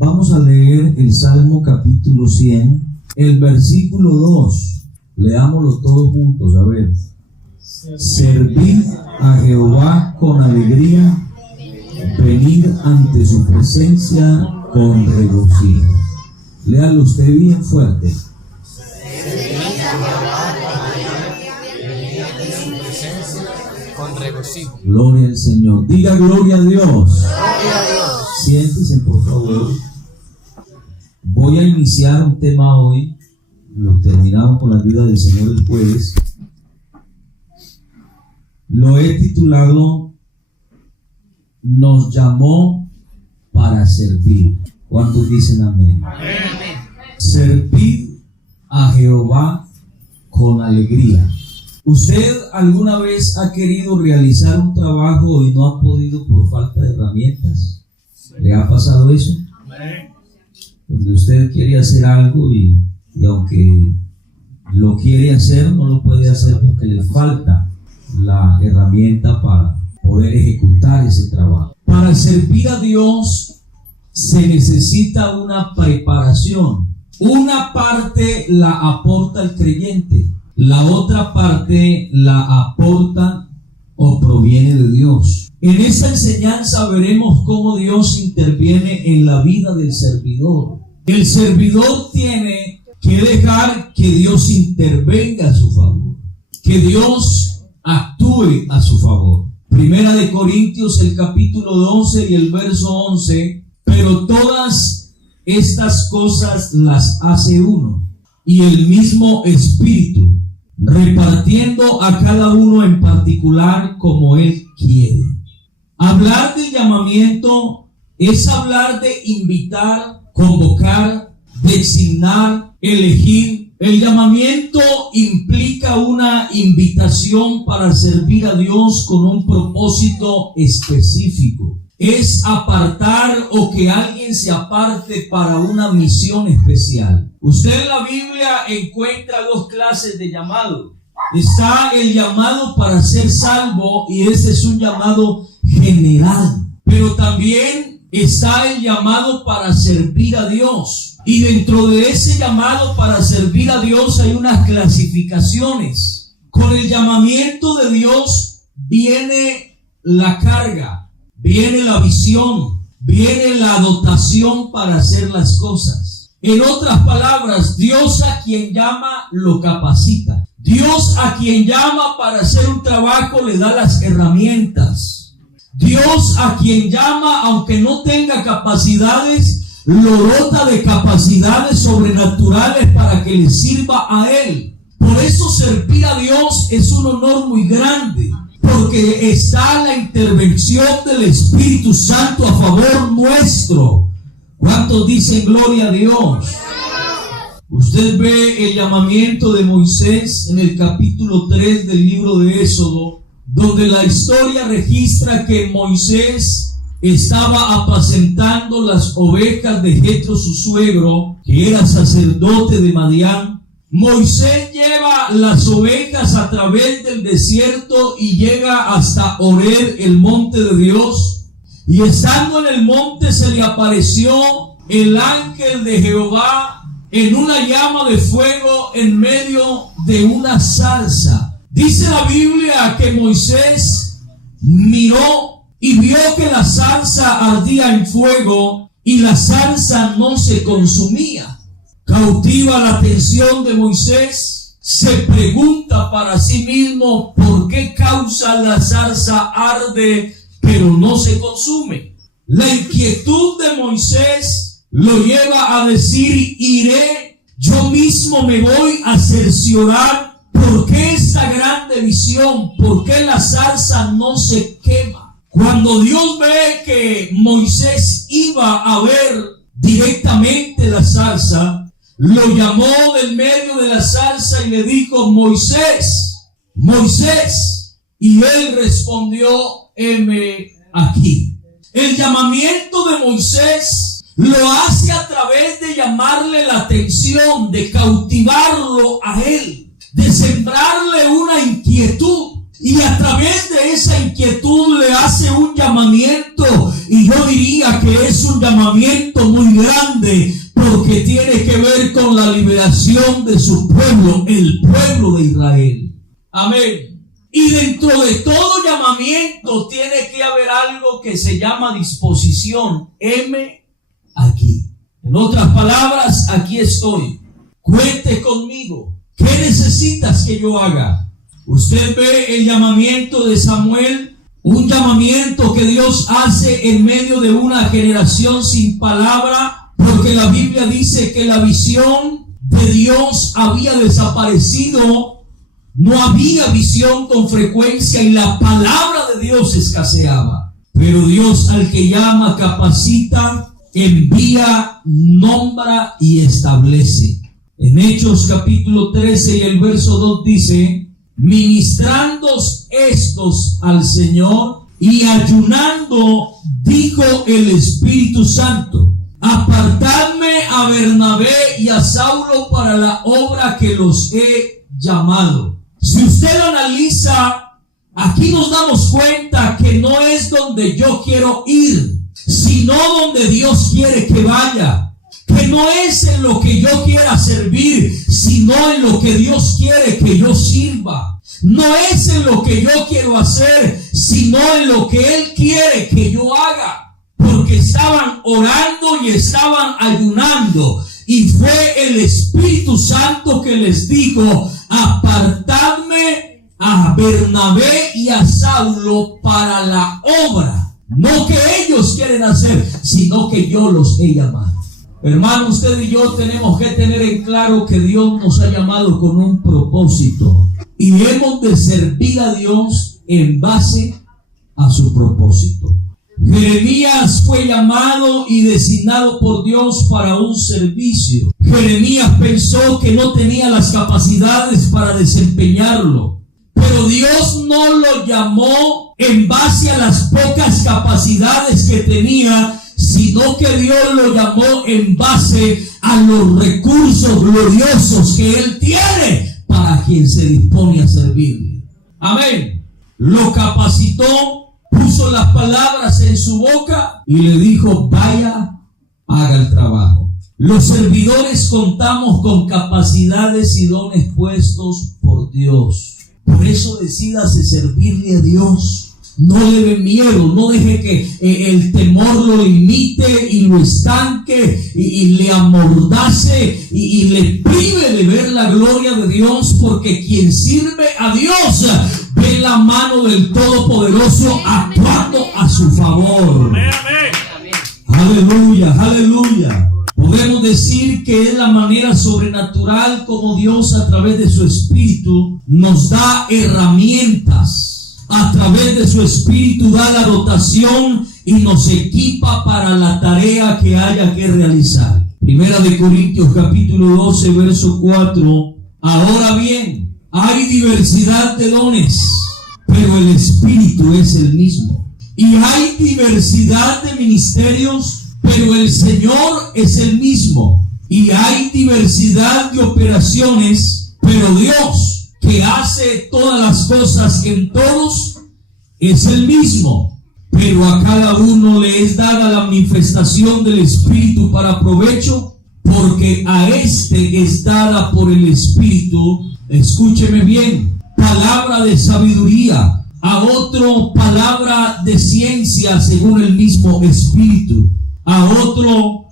Vamos a leer el Salmo capítulo 100, el versículo 2. Leámoslo todos juntos, a ver. Servid a Jehová con alegría, venid ante su presencia con regocijo. Léalo usted bien fuerte. Con regocijo. Gloria al Señor. Diga gloria a Dios. Gloria a Dios. Siéntese, por favor. Voy a iniciar un tema hoy. Lo terminamos con la vida del Señor el jueves. Lo he titulado Nos llamó para servir. ¿Cuántos dicen amén? Amén. Servid a Jehová con alegría. ¿Usted alguna vez ha querido realizar un trabajo y no ha podido por falta de herramientas? ¿Le ha pasado eso? Donde usted quiere hacer algo y aunque lo quiere hacer, no lo puede hacer porque le falta la herramienta para poder ejecutar ese trabajo. Para servir a Dios se necesita una preparación. Una parte la aporta el creyente, la otra parte la aporta o proviene de Dios. En esta enseñanza veremos cómo Dios interviene en la vida del servidor. El servidor tiene que dejar que Dios intervenga a su favor, que Dios actúe a su favor. Primera de Corintios, el capítulo 12 y el verso 11. Pero todas estas cosas las hace uno, y el mismo Espíritu, repartiendo a cada uno en particular como Él quiere. Hablar del llamamiento es hablar de invitar, convocar, designar, elegir. El llamamiento implica una invitación para servir a Dios con un propósito específico. Es apartar o que alguien se aparte para una misión especial. Usted en la Biblia encuentra dos clases de llamado. Está el llamado para ser salvo y ese es un llamado general. Pero también está el llamado para servir a Dios. Y dentro de ese llamado para servir a Dios hay unas clasificaciones. Con el llamamiento de Dios viene la carga, viene la visión, viene la dotación para hacer las cosas. En otras palabras, Dios a quien llama lo capacita. Dios a quien llama para hacer un trabajo le da las herramientas. Dios a quien llama, aunque no tenga capacidades, lo dota de capacidades sobrenaturales para que le sirva a Él. Por eso servir a Dios es un honor muy grande, porque está la intervención del Espíritu Santo a favor nuestro. ¿Cuántos dicen gloria a Dios? Usted ve el llamamiento de Moisés en el capítulo 3 del libro de Éxodo, donde la historia registra que Moisés estaba apacentando las ovejas de Jetro, su suegro, que era sacerdote de Madián. Moisés lleva las ovejas a través del desierto y llega hasta Horeb, el monte de Dios. Y estando en el monte se le apareció el ángel de Jehová en una llama de fuego en medio de una zarza. Dice la Biblia que Moisés miró y vio que la zarza ardía en fuego y la zarza no se consumía. Cautiva la atención de Moisés, se pregunta para sí mismo por qué causa la zarza arde pero no se consume. La inquietud de Moisés lo lleva a decir: iré, yo mismo me voy a cerciorar por qué esta grande visión, por qué la zarza no se quema. Cuando Dios ve que Moisés iba a ver directamente la zarza, lo llamó del medio de la zarza y le dijo: Moisés, Moisés. Y él respondió: heme aquí. El llamamiento de Moisés lo hace a través de llamarle la atención, de cautivarlo a él, de sembrarle una inquietud. Y a través de esa inquietud le hace un llamamiento Y yo diría que es un llamamiento muy grande porque tiene que ver con la liberación de su pueblo, el pueblo de Israel. Amén. Y dentro de todo llamamiento tiene que haber algo que se llama disposición. Heme aquí. En otras palabras, aquí estoy. Cuente conmigo. ¿Qué necesitas que yo haga? Usted ve el llamamiento de Samuel, un llamamiento que Dios hace en medio de una generación sin palabra, porque la Biblia dice que la visión de Dios había desaparecido, no había visión con frecuencia y la palabra de Dios escaseaba. Pero Dios al que llama, capacita, envía, nombra y establece. En Hechos capítulo 13 y el verso 2 dice: ministrando estos al Señor y ayunando, dijo el Espíritu Santo: apartadme a Bernabé y a Saulo para la obra que los he llamado. Si usted analiza, aquí nos damos cuenta que no es donde yo quiero ir, sino donde Dios quiere que vaya. Que no es en lo que yo quiera servir, sino en lo que Dios quiere que yo sirva. No es en lo que yo quiero hacer, sino en lo que Él quiere que yo haga. Porque estaban orando y estaban ayunando. Y fue el Espíritu Santo que les dijo: apartadme a Bernabé y a Saulo para la obra. No que ellos quieren hacer, sino que yo los he llamado. Hermano, usted y yo tenemos que tener en claro que Dios nos ha llamado con un propósito y hemos de servir a Dios en base a su propósito. Jeremías fue llamado y designado por Dios para un servicio. Jeremías pensó que no tenía las capacidades para desempeñarlo, pero Dios no lo llamó en base a las pocas capacidades que tenía, sino que Dios lo llamó en base a los recursos gloriosos que Él tiene para quien se dispone a servirle. Amén. Lo capacitó, puso las palabras en su boca y le dijo: vaya, haga el trabajo. Los servidores contamos con capacidades y dones puestos por Dios. Por eso decídase servirle a Dios. No le dé miedo, no deje que el temor lo limite y lo estanque y le amordace y le prive de ver la gloria de Dios, porque quien sirve a Dios ve la mano del Todopoderoso actuando a su favor. Aleluya, aleluya. Podemos decir que es la manera sobrenatural como Dios, a través de su Espíritu, nos da herramientas. A través de su Espíritu da la dotación y nos equipa para la tarea que haya que realizar. Primera de Corintios capítulo 12 verso 4. Ahora bien, hay diversidad de dones, pero el Espíritu es el mismo. Y hay diversidad de ministerios, pero el Señor es el mismo. Y hay diversidad de operaciones, pero Dios, que hace todas las cosas en todos, es el mismo. Pero a cada uno le es dada la manifestación del Espíritu para provecho, porque a este es dada por el Espíritu, escúcheme bien, palabra de sabiduría, a otro palabra de ciencia según el mismo Espíritu, a otro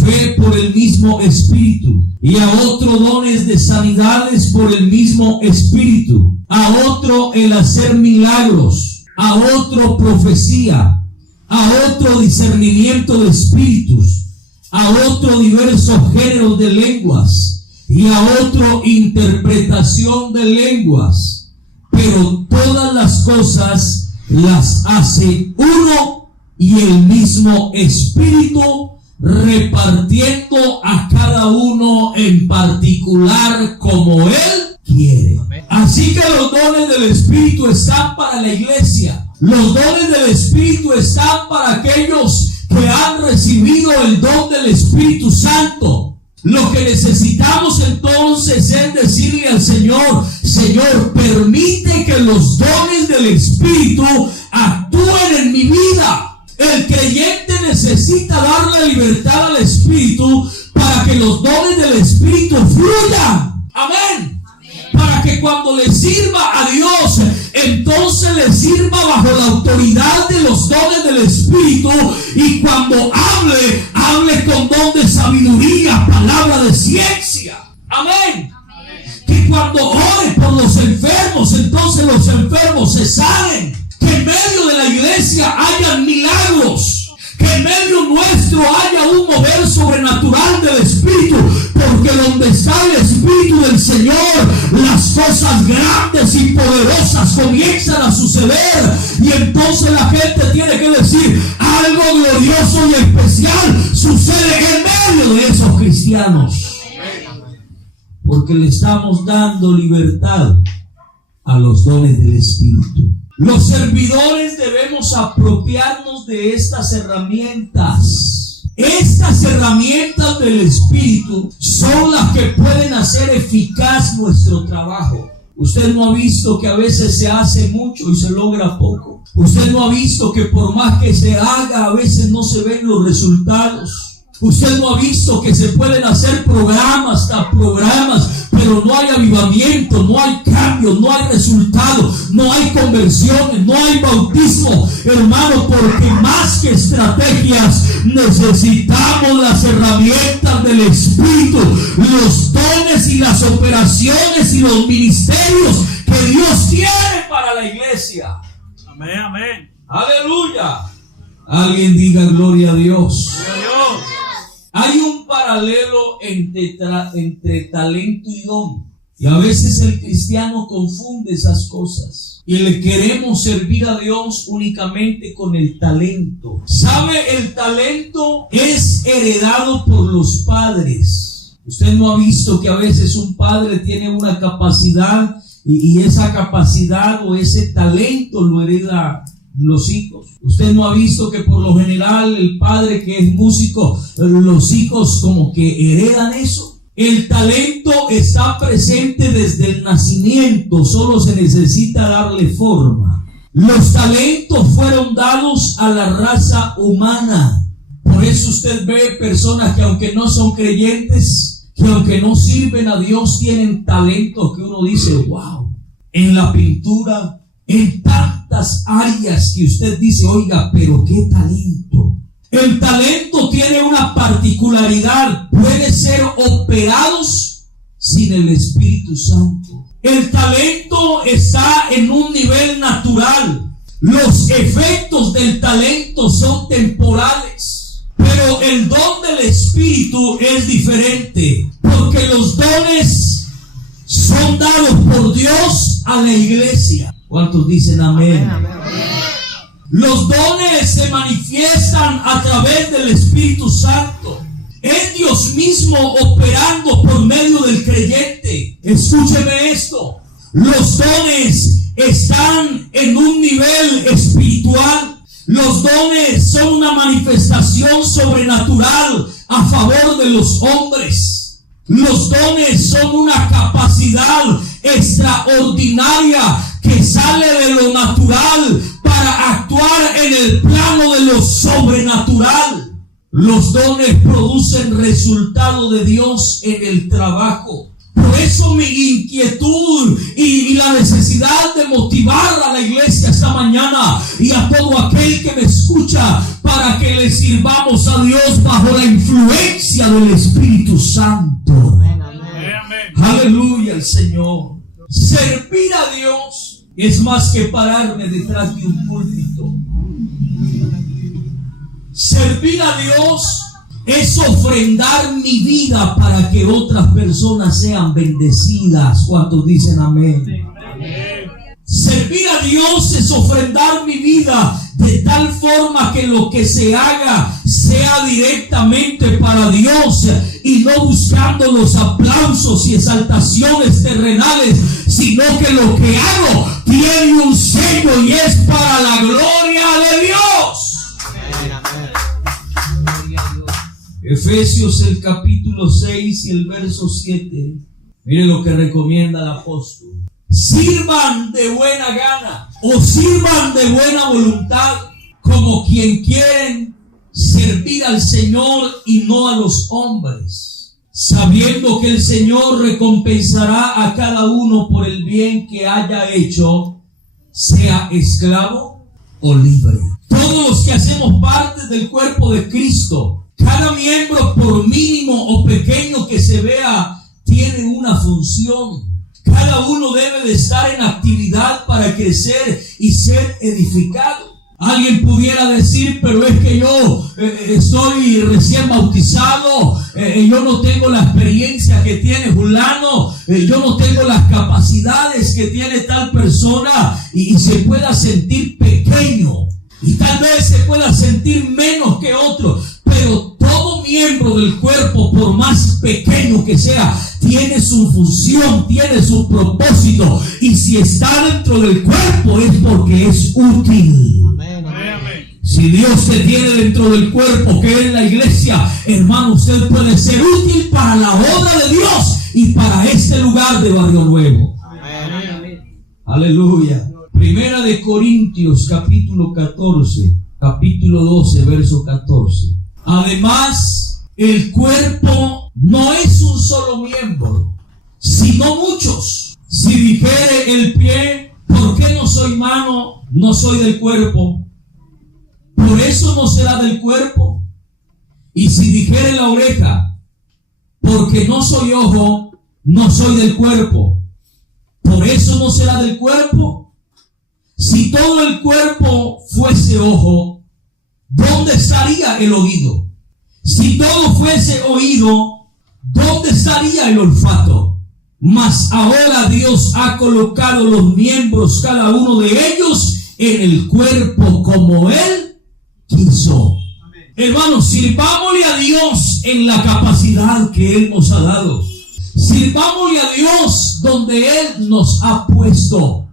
fe por el mismo Espíritu, y a otro dones de sanidades por el mismo Espíritu, a otro el hacer milagros, a otro profecía, a otro discernimiento de espíritus, a otro diversos géneros de lenguas, y a otro interpretación de lenguas. Pero todas las cosas las hace uno y el mismo Espíritu, repartiendo a cada uno en particular como Él quiere. Así que los dones del Espíritu están para la iglesia. Los dones del Espíritu están para aquellos que han recibido el don del Espíritu Santo. Lo que necesitamos entonces es decirle al Señor: Señor, permite que los dones del Espíritu actúen en mi vida. El creyente necesita darle libertad al Espíritu para que los dones del Espíritu fluyan. Amén. Para que cuando le sirva a Dios, entonces le sirva bajo la autoridad de los dones del Espíritu, y cuando hable con don de sabiduría, palabra de ciencia. Amén. Que cuando ore por los enfermos, entonces los enfermos se sanen. Que en medio de la iglesia hayan milagros. Que en medio nuestro haya un mover sobrenatural del Espíritu. Porque donde está el Espíritu del Señor, las cosas grandes y poderosas comienzan a suceder. Y entonces la gente tiene que decir: algo glorioso y especial sucede en medio de esos cristianos. Porque le estamos dando libertad a los dones del Espíritu. Los servidores debemos apropiarnos de estas herramientas. Estas herramientas del Espíritu son las que pueden hacer eficaz nuestro trabajo. Usted no ha visto que a veces se hace mucho y se logra poco. Usted no ha visto que por más que se haga, a veces no se ven los resultados. Usted no ha visto que se pueden hacer programas, pero no hay avivamiento, no hay cambio, no hay resultado, no hay conversiones, no hay bautismo, hermano, porque más que estrategias necesitamos las herramientas del Espíritu, los dones y las operaciones y los ministerios que Dios tiene para la iglesia. Amén, amén. Aleluya. Alguien diga gloria a Dios. Gloria a Dios. Hay un paralelo entre talento y don. Y a veces el cristiano confunde esas cosas. Y le queremos servir a Dios únicamente con el talento. ¿Sabe? El talento es heredado por los padres. Usted no ha visto que a veces un padre tiene una capacidad y esa capacidad o ese talento lo hereda los hijos. Usted no ha visto que por lo general el padre que es músico, los hijos como que heredan eso. El talento está presente desde el nacimiento, solo se necesita darle forma. Los talentos fueron dados a la raza humana. Por eso usted ve personas que aunque no son creyentes, que aunque no sirven a Dios, tienen talentos que uno dice: wow, en la pintura, en tantas áreas que usted dice: oiga, pero qué talento. El talento tiene una particularidad: puede ser operados sin el Espíritu Santo. El talento está en un nivel natural. Los efectos del talento son temporales, pero el don del Espíritu es diferente, porque los dones son dados por Dios a la iglesia. ¿Cuántos dicen amén? Amén, amén. Los dones se manifiestan a través del Espíritu Santo. Es Dios mismo operando por medio del creyente. Escúcheme esto: los dones están en un nivel espiritual. Los dones son una manifestación sobrenatural a favor de los hombres. Los dones son una capacidad extraordinaria que sale de lo natural para actuar en el plano de lo sobrenatural. Los dones producen resultado de Dios en el trabajo. Por eso mi inquietud y la necesidad de motivar a la iglesia esta mañana y a todo aquel que me escucha, para que le sirvamos a Dios bajo la influencia del Espíritu Santo. Amén, amén. Aleluya al Señor. Servir a Dios es más que pararme detrás de un púlpito. Servir a Dios es ofrendar mi vida para que otras personas sean bendecidas. ¿Cuántos dicen amén? Amén. Servir a Dios es ofrendar mi vida de tal forma que lo que se haga sea directamente para Dios y no buscando los aplausos y exaltaciones terrenales, sino que lo que hago tiene un sello y es para la gloria de Dios. Amén, amén. Efesios el capítulo 6 y el verso 7. Mire lo que recomienda el apóstol: sirvan de buena gana o sirvan de buena voluntad como quien quieren servir al Señor y no a los hombres, sabiendo que el Señor recompensará a cada uno por el bien que haya hecho, sea esclavo o libre. Todos los que hacemos parte del cuerpo de Cristo, cada miembro, por mínimo o pequeño que se vea, tiene una función. Cada uno debe de estar en actividad para crecer y ser edificado. Alguien pudiera decir, pero es que yo estoy recién bautizado, yo no tengo la experiencia que tiene fulano, yo no tengo las capacidades que tiene tal persona, y se pueda sentir pequeño y tal vez se pueda sentir menos que otro, pero todo miembro del cuerpo, por más pequeño que sea, tiene su función, tiene su propósito, y si está dentro del cuerpo es porque es útil. Si Dios te tiene dentro del cuerpo, que es la iglesia, hermano, usted puede ser útil para la obra de Dios y para este lugar de Barrio Nuevo. Amén. Aleluya. Primera de Corintios, capítulo 14, capítulo 12, verso 14. Además, el cuerpo no es un solo miembro, sino muchos. Si dijere el pie, ¿por qué no soy mano? No soy del cuerpo. Por eso no será del cuerpo. Y si dijere la oreja, porque no soy ojo, no soy del cuerpo. Por eso no será del cuerpo. Si todo el cuerpo fuese ojo, ¿dónde estaría el oído? Si todo fuese oído, ¿dónde estaría el olfato? Mas ahora Dios ha colocado los miembros, cada uno de ellos, en el cuerpo como Él quiso. Hermanos, sirvámosle a Dios en la capacidad que Él nos ha dado. Sirvámosle a Dios donde Él nos ha puesto.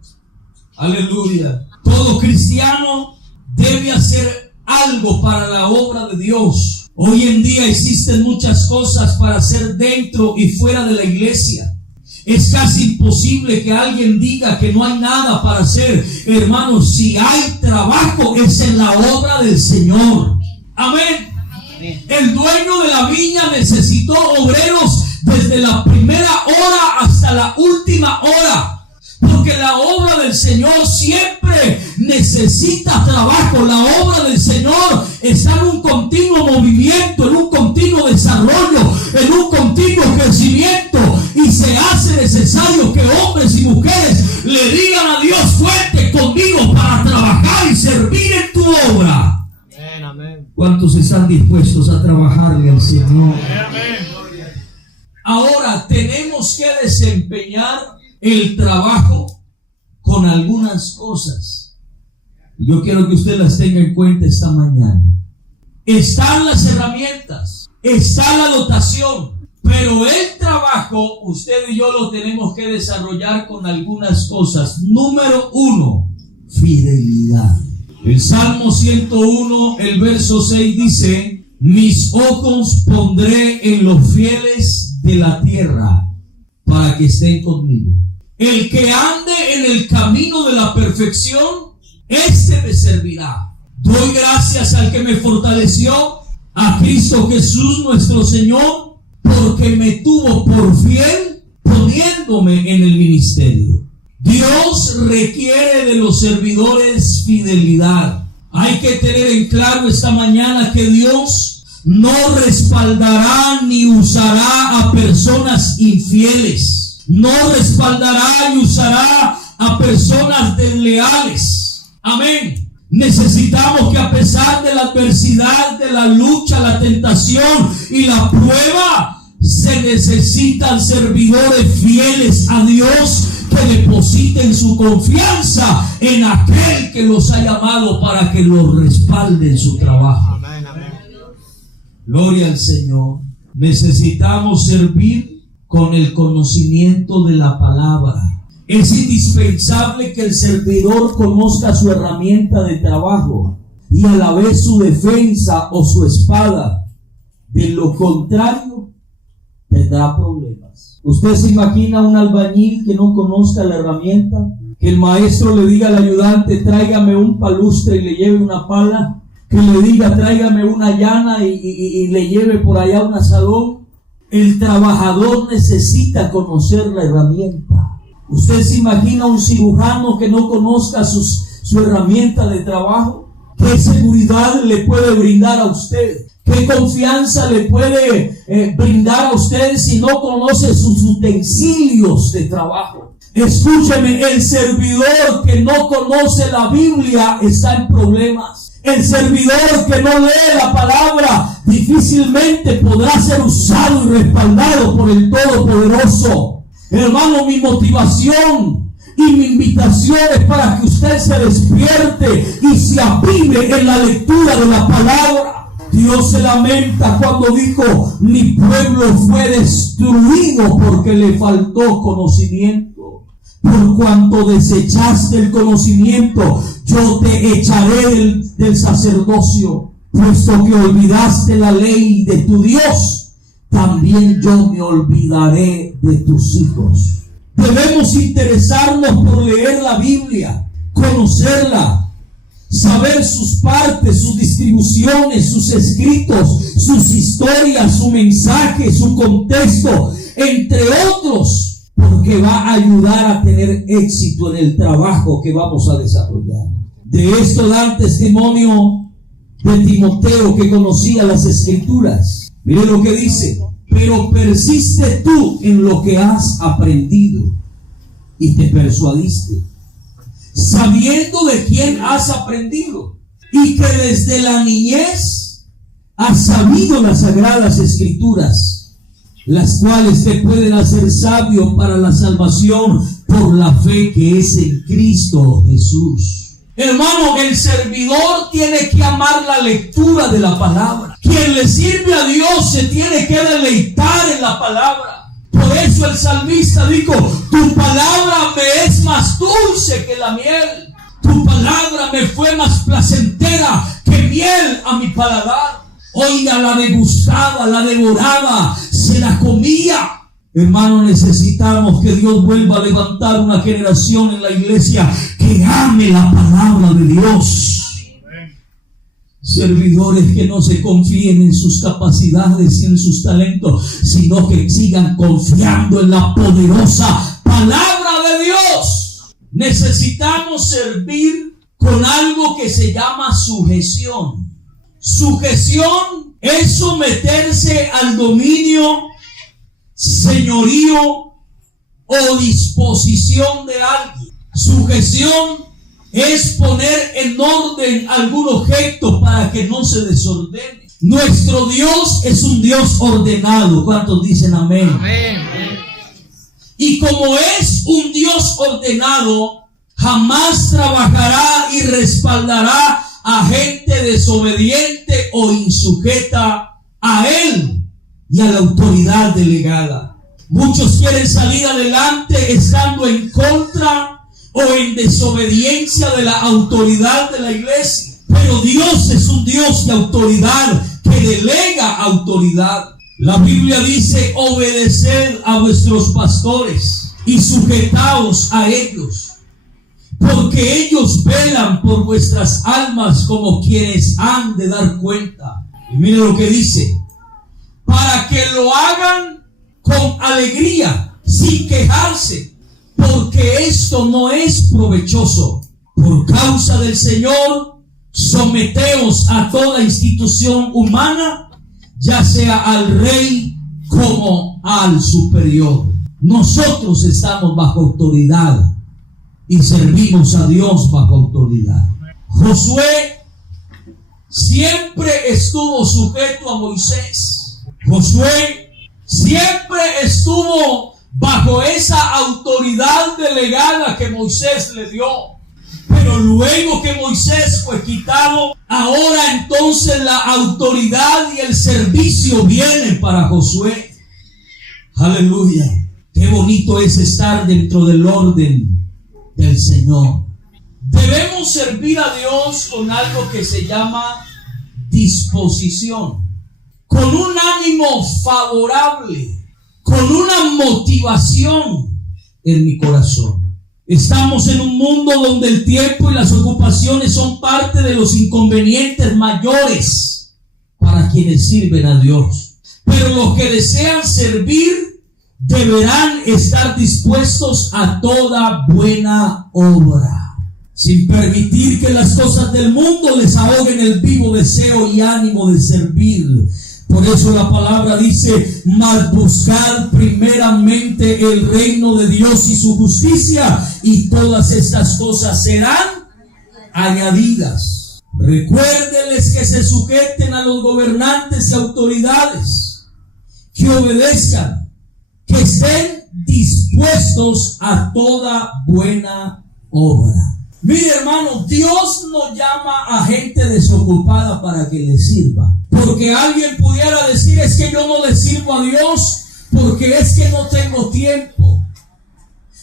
Aleluya. Todo cristiano debe hacer algo para la obra de Dios. Hoy en día existen muchas cosas para hacer dentro y fuera de la iglesia. Es casi imposible que alguien diga que no hay nada para hacer. Hermanos, si hay trabajo, es en la obra del Señor. Amén. El dueño de la viña necesitó obreros desde la primera hora hasta la última hora. Porque la obra del Señor siempre necesita trabajo. La obra del Señor está en un continuo movimiento, en un continuo desarrollo, en un continuo crecimiento. Y se hace necesario que hombres y mujeres le digan a Dios: cuente conmigo para trabajar y servir en tu obra. Amén, amén. ¿Cuántos están dispuestos a trabajarle al Señor? Amén. Ahora tenemos que desempeñar el trabajo con algunas cosas. Yo quiero que usted las tenga en cuenta esta mañana. Están las herramientas, está la dotación, pero el trabajo usted y yo lo tenemos que desarrollar con algunas cosas. Número 1, fidelidad. El Salmo 101, el verso 6 dice: mis ojos pondré en los fieles de la tierra para que estén conmigo. El que ande en el camino de la perfección, este me servirá. Doy gracias al que me fortaleció, a Cristo Jesús nuestro Señor, porque me tuvo por fiel poniéndome en el ministerio. Dios requiere de los servidores fidelidad. Hay que tener en claro esta mañana que Dios no respaldará ni usará a personas infieles. No respaldará y usará a personas desleales. Amén. Necesitamos que, a pesar de la adversidad, de la lucha, la tentación y la prueba, se necesitan servidores fieles a Dios que depositen su confianza en aquel que los ha llamado para que los respalde en su trabajo. Amén, amén. Gloria al Señor. Necesitamos servir con el conocimiento de la palabra. Es indispensable que el servidor conozca su herramienta de trabajo y a la vez su defensa o su espada. De lo contrario, tendrá problemas. ¿Usted se imagina un albañil que no conozca la herramienta? Que el maestro le diga al ayudante, tráigame un palustre y le lleve una pala. Que le diga, tráigame una llana y le lleve por allá un asadón. El trabajador necesita conocer la herramienta. ¿Usted se imagina un cirujano que no conozca su herramienta de trabajo? ¿Qué seguridad le puede brindar a usted? ¿Qué confianza le puede brindar a usted si no conoce sus utensilios de trabajo? Escúcheme, el servidor que no conoce la Biblia está en problemas. El servidor que no lee la palabra difícilmente podrá ser usado y respaldado por el Todopoderoso. Hermano, mi motivación y mi invitación es para que usted se despierte y se avive en la lectura de la palabra. Dios se lamenta cuando dijo, mi pueblo fue destruido porque le faltó conocimiento. Por cuanto desechaste el conocimiento, yo te echaré del sacerdocio. Puesto que olvidaste la ley de tu Dios, también yo me olvidaré de tus hijos. Debemos interesarnos por leer la Biblia, conocerla, saber sus partes, sus distribuciones, sus escritos, sus historias, su mensaje, su contexto, entre otros, porque va a ayudar a tener éxito en el trabajo que vamos a desarrollar. De esto da testimonio de Timoteo, que conocía las Escrituras. Mire lo que dice: pero persiste tú en lo que has aprendido y te persuadiste, sabiendo de quién has aprendido, y que desde la niñez has sabido las sagradas Escrituras, las cuales te pueden hacer sabio para la salvación por la fe que es en Cristo Jesús. Hermano, el servidor tiene que amar la lectura de la palabra. Quien le sirve a Dios se tiene que deleitar en la palabra. Por eso el salmista dijo, tu palabra me es más dulce que la miel. Tu palabra me fue más placentera que miel a mi paladar. Oiga, la degustaba, la devoraba, se la comía. Hermano, necesitamos que Dios vuelva a levantar una generación en la iglesia que ame la palabra de Dios. Servidores que no se confíen en sus capacidades y en sus talentos, sino que sigan confiando en la poderosa palabra de Dios. Necesitamos servir con algo que se llama sujeción. Sujeción es someterse al dominio, señorío o disposición de alguien. Sujeción es poner en orden algún objeto para que no se desordene. Nuestro Dios es un Dios ordenado. ¿Cuántos dicen amén? Amén. Y como es un Dios ordenado, jamás trabajará y respaldará a gente desobediente o insujeta a Él y a la autoridad delegada. Muchos quieren salir adelante estando en contra o en desobediencia de la autoridad de la iglesia. Pero Dios es un Dios de autoridad que delega autoridad. La Biblia dice, obedeced a vuestros pastores y sujetaos a ellos, porque ellos velan por vuestras almas como quienes han de dar cuenta. Y mire lo que dice: para que lo hagan con alegría, sin quejarse, porque esto no es provechoso. Por causa del Señor, someteos a toda institución humana, ya sea al rey como al superior. Nosotros estamos bajo autoridad y servimos a Dios bajo autoridad. Josué siempre estuvo sujeto a Moisés. Josué siempre estuvo bajo esa autoridad delegada que Moisés le dio. Pero luego que Moisés fue quitado, ahora entonces la autoridad y el servicio vienen para Josué. Aleluya. Qué bonito es estar dentro del orden del Señor. Debemos servir a Dios con algo que se llama disposición, con un ánimo favorable, con una motivación en mi corazón. Estamos en un mundo donde el tiempo y las ocupaciones son parte de los inconvenientes mayores para quienes sirven a Dios. Pero los que desean servir deberán estar dispuestos a toda buena obra, sin permitir que las cosas del mundo les ahoguen el vivo deseo y ánimo de servir. Por eso la palabra dice: mas buscad primeramente el reino de Dios y su justicia, y todas estas cosas serán añadidas. Recuérdenles que se sujeten a los gobernantes y autoridades, que obedezcan, que estén dispuestos a toda buena obra. Mire, hermano, Dios no llama a gente desocupada para que le sirva. Porque alguien pudiera decir: es que yo no le sirvo a Dios porque es que no tengo tiempo.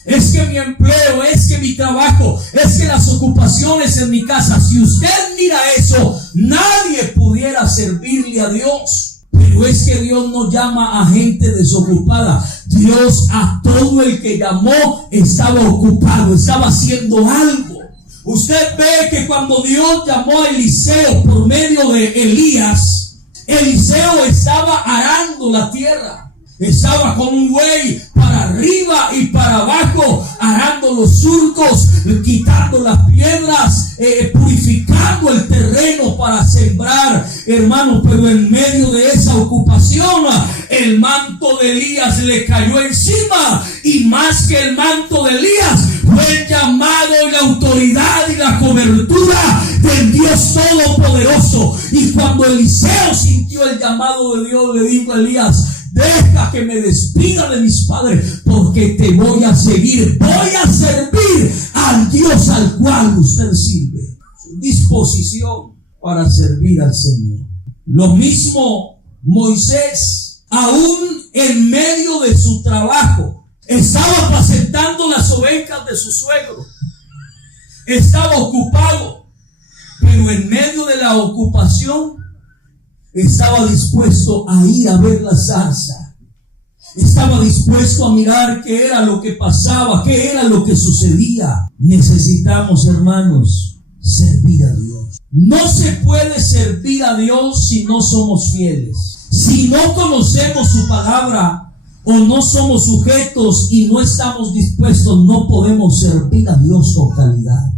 Es que mi empleo, es que mi trabajo, es que las ocupaciones en mi casa. Si usted mira eso, nadie pudiera servirle a Dios. Pero es que Dios no llama a gente desocupada. Dios, a todo el que llamó, estaba ocupado, estaba haciendo algo. Usted ve que cuando Dios llamó a Eliseo por medio de Elías, Eliseo estaba arando la tierra. Estaba con un buey para arriba y para abajo, arando los surcos, quitando las piedras, purificando el terreno para sembrar, hermano. Pero en medio de esa ocupación, el manto de Elías le cayó encima, y más que el manto de Elías, fue el llamado y la autoridad y la cobertura del Dios Todopoderoso. Y cuando Eliseo sintió el llamado de Dios, le dijo a Elías: deja que me despida de mis padres, porque te voy a seguir. Voy a servir al Dios al cual usted sirve. Su disposición para servir al Señor. Lo mismo Moisés, aún en medio de su trabajo, estaba apacentando las ovejas de su suegro. Estaba ocupado, pero en medio de la ocupación estaba dispuesto a ir a ver la zarza. Estaba dispuesto a mirar qué era lo que pasaba, qué era lo que sucedía. Necesitamos, hermanos, servir a Dios. No se puede servir a Dios si no somos fieles. Si no conocemos su palabra o no somos sujetos y no estamos dispuestos, no podemos servir a Dios con calidad.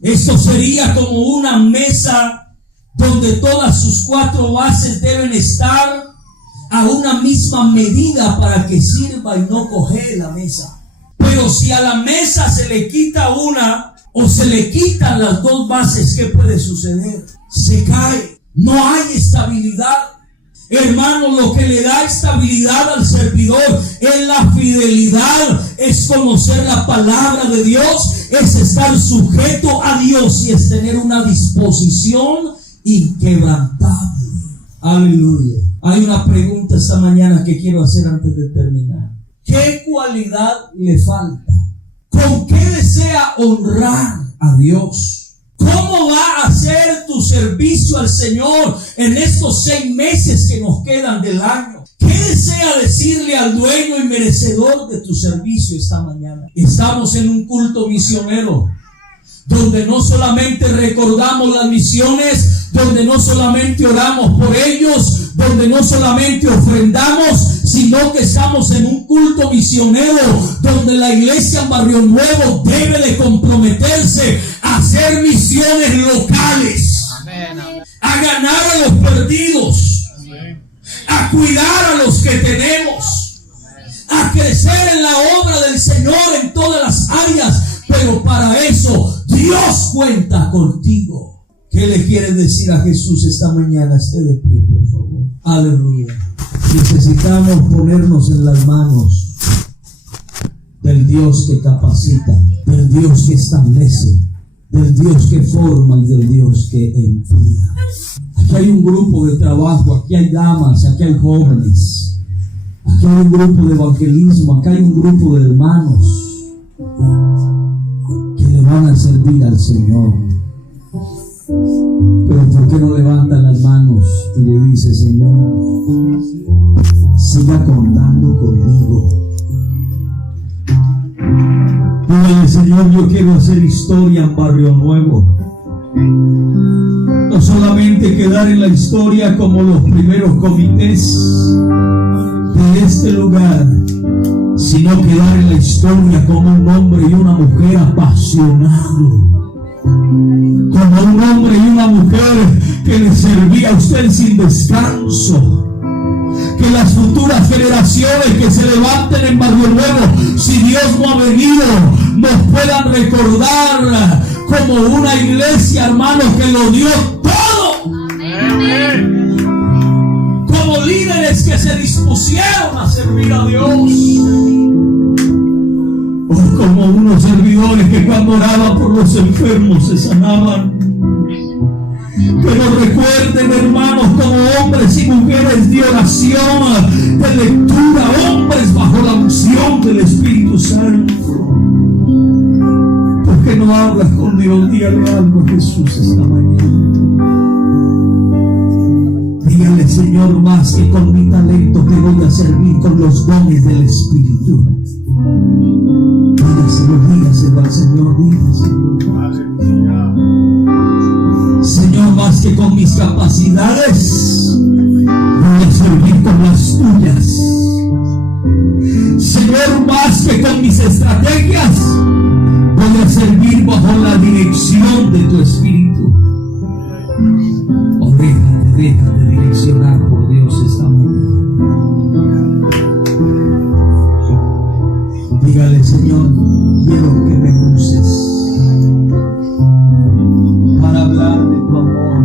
Esto sería como una mesa donde todas sus cuatro bases deben estar a una misma medida para que sirva y no coge la mesa. Pero si a la mesa se le quita una o se le quitan las dos bases, ¿qué puede suceder? Se cae, no hay estabilidad. Hermano, lo que le da estabilidad al servidor es la fidelidad, es conocer la palabra de Dios, es estar sujeto a Dios y es tener una disposición inquebrantable. Aleluya. Hay una pregunta esta mañana que quiero hacer antes de terminar. ¿Qué cualidad le falta? ¿Con qué desea honrar a Dios? ¿Cómo va a ser tu servicio al Señor en estos 6 meses que nos quedan del año? ¿Qué desea decirle al dueño y merecedor de tu servicio esta mañana? Estamos en un culto misionero, donde no solamente recordamos las misiones, donde no solamente oramos por ellos, donde no solamente ofrendamos, sino que estamos en un culto misionero donde la iglesia en Barrio Nuevo debe de comprometerse a hacer misiones locales, a ganar a los perdidos, a cuidar a los que tenemos, a crecer en la obra del Señor en todas las áreas. Pero para eso Dios cuenta contigo. ¿Qué le quieres decir a Jesús esta mañana? Esté de pie, por favor. Aleluya. Necesitamos ponernos en las manos del Dios que capacita, del Dios que establece, del Dios que forma y del Dios que envía. Aquí hay un grupo de trabajo, aquí hay damas, aquí hay jóvenes, aquí hay un grupo de evangelismo, aquí hay un grupo de hermanos que le van a servir al Señor. Pero ¿por qué no levantan las manos y le dice: Señor, siga contando conmigo? Dígale, Señor, yo quiero hacer historia en Barrio Nuevo. No solamente quedar en la historia como los primeros comités de este lugar, sino quedar en la historia como un hombre y una mujer apasionado, como un hombre y una mujer que le servía a usted sin descanso. Que las futuras generaciones que se levanten en Barrio Nuevo, si Dios no ha venido, nos puedan recordar como una iglesia, hermanos, que lo dio todo. Amén. Como líderes que se dispusieron a servir a Dios. O como unos servidores que cuando oraban por los enfermos se sanaban. Pero recuerden, hermanos, como hombres y mujeres de oración, de lectura, hombres bajo la unción del Espíritu Santo. ¿Por qué no hablas con Dios? Dígale algo a Jesús esta mañana. Dígale, Señor, más que con mi talento te voy a servir con los dones del Espíritu. Dígaselo al Señor, dígaselo. Señor, más que con mis capacidades, voy a servir con las tuyas. Señor, más que con mis estrategias, voy a servir bajo la dirección de tu Espíritu. Oh, déjate direccionar por Dios esta mañana. Dígale, Señor, quiero que me uses para hablar de tu amor,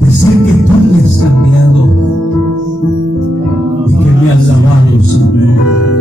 decir que tú me has cambiado y que me has lavado, Señor.